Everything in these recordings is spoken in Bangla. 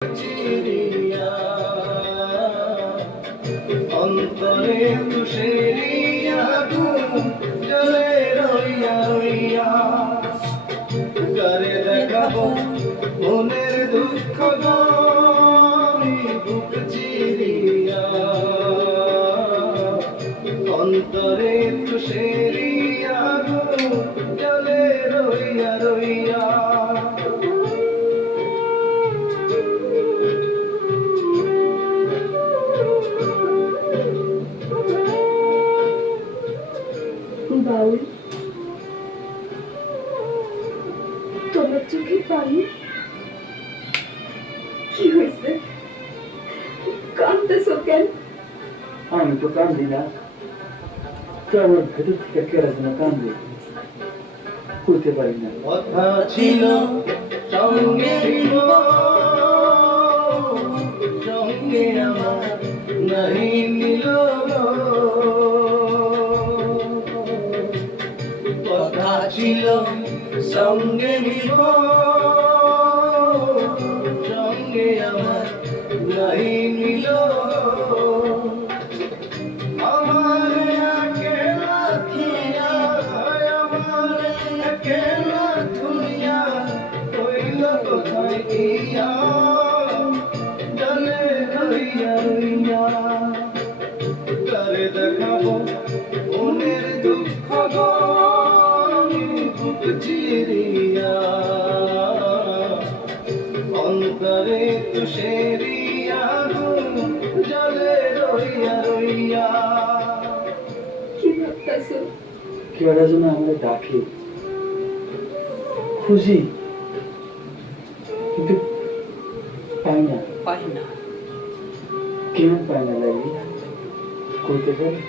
চিরিয়া অন্তরে তুষেরিয়া জলে রইয়া রইয়া করে দেখাবো মনের দুঃখ গরি বুক চিরিয়া অন্তরে তুষেরিয়া জলে রইয়া রইয়া বাউল তোমার চোখে পানি কি হয়েছে? কাঁদতেছো কেন? আমি তো কান্দি না, তো আমার ভেতর থেকে কেরা যেন কান্দে, করতে পারি না। কথা ছিল সঙ্গে সঙ্গে আমার নাই মিল কথা ছিল সঙ্গে মিল সঙ্গে আমার নাই মিল আমার একলা থিয়া আমার একলা থুইয়া হইল কোথায় গিয়া জলে রইয়া রইয়া করে দেখাবো মনের দুঃখ গরি বুক চিরিয়া অন্তরে তুষেরিয়া জলে রইয়া রইয়া কি ভাবতেছো? কেরা যেন আমাদের ডাকে, খুঁজি কিন্তু পাই না। কেমন পাই না লাগি, কইতে পারি?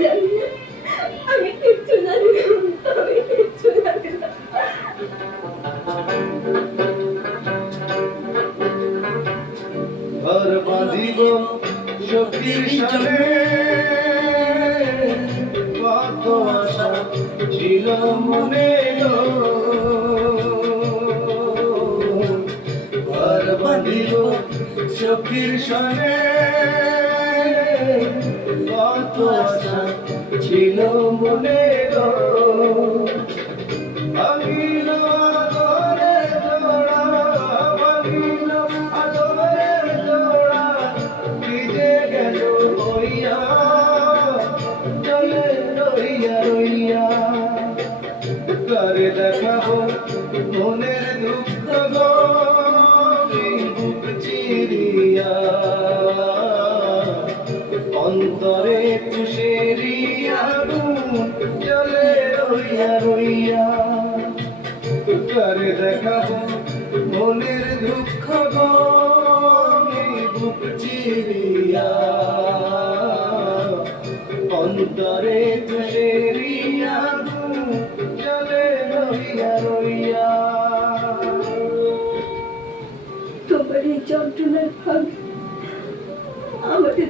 জানি না, আমি কিচ্ছু জানি না, আমি কিচ্ছু জানি না। ঘর বাঁধিব সখীর সঙ্গে কত আশা ছিল মনে ঘর বাঁধিব সখীর সঙ্গে কত আশা ছিল মনে ভাঙিল আদরের জোড়া ভাঙিল আদরের জোড়া ভিজে গেল হইয়া জলে রইয়া রইয়া করে দেখাবো মনের দুঃখ গরি বুক চিরিয়া অন্তরে তুষেরিয়া জলে রইয়া রইয়া করে দেখাবো মনের দুঃখ গরি বুক চিরিয়া অন্তরে তুষেরিয়া জলে রইয়া রইয়া তোমার এই যন্ত্রণার ভাগ আমাদের